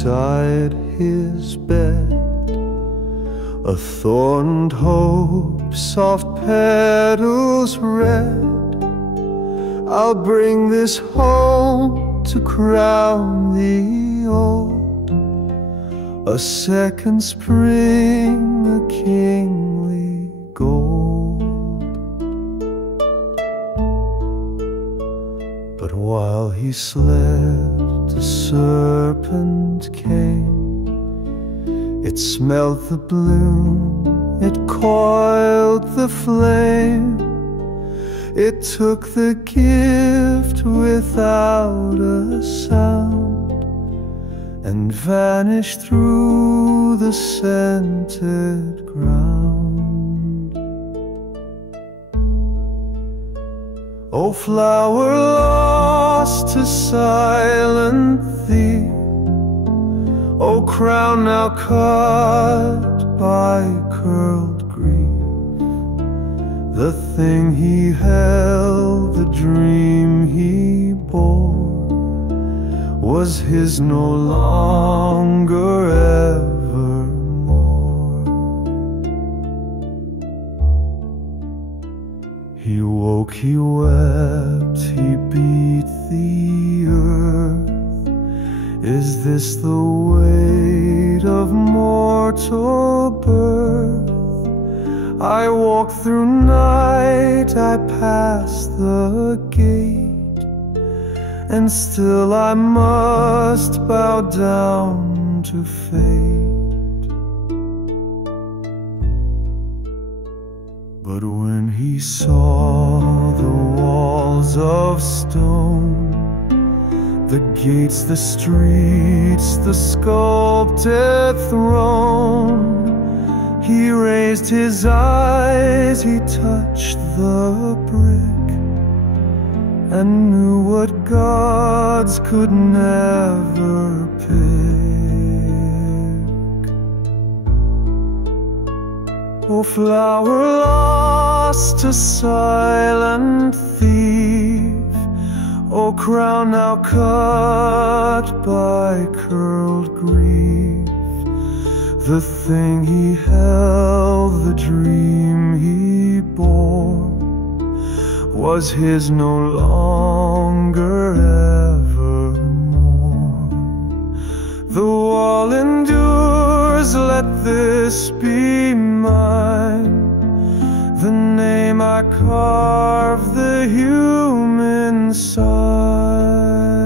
beside his bed. A thorned hope, soft petals red. I'll bring this home to crown thee old, a second spring, a kingly gold. But while he slept, a serpent came. It smelt the bloom, it coiled the flame. It took the gift without a sound and vanished through the scented ground. O flower lost to silent thief, O crown now cut by curled grief, the thing he held, the dream he bore, was his no longer evermore. He woke, he wept, he beat the earth. Is this the weight of mortal birth? I walked through night, I passed the gate, and still I must bow down to fate. But when he saw the walls of stone, the gates, the streets, the sculpted throne, he raised his eyes, he touched the brick, and knew what gods could never pick. O flower lost to silent thief, O crown now cut by curled grief, the thing he held, the dream he bore, was his no longer evermore. The wall endures, let this be mine, the name I carve, the human sign.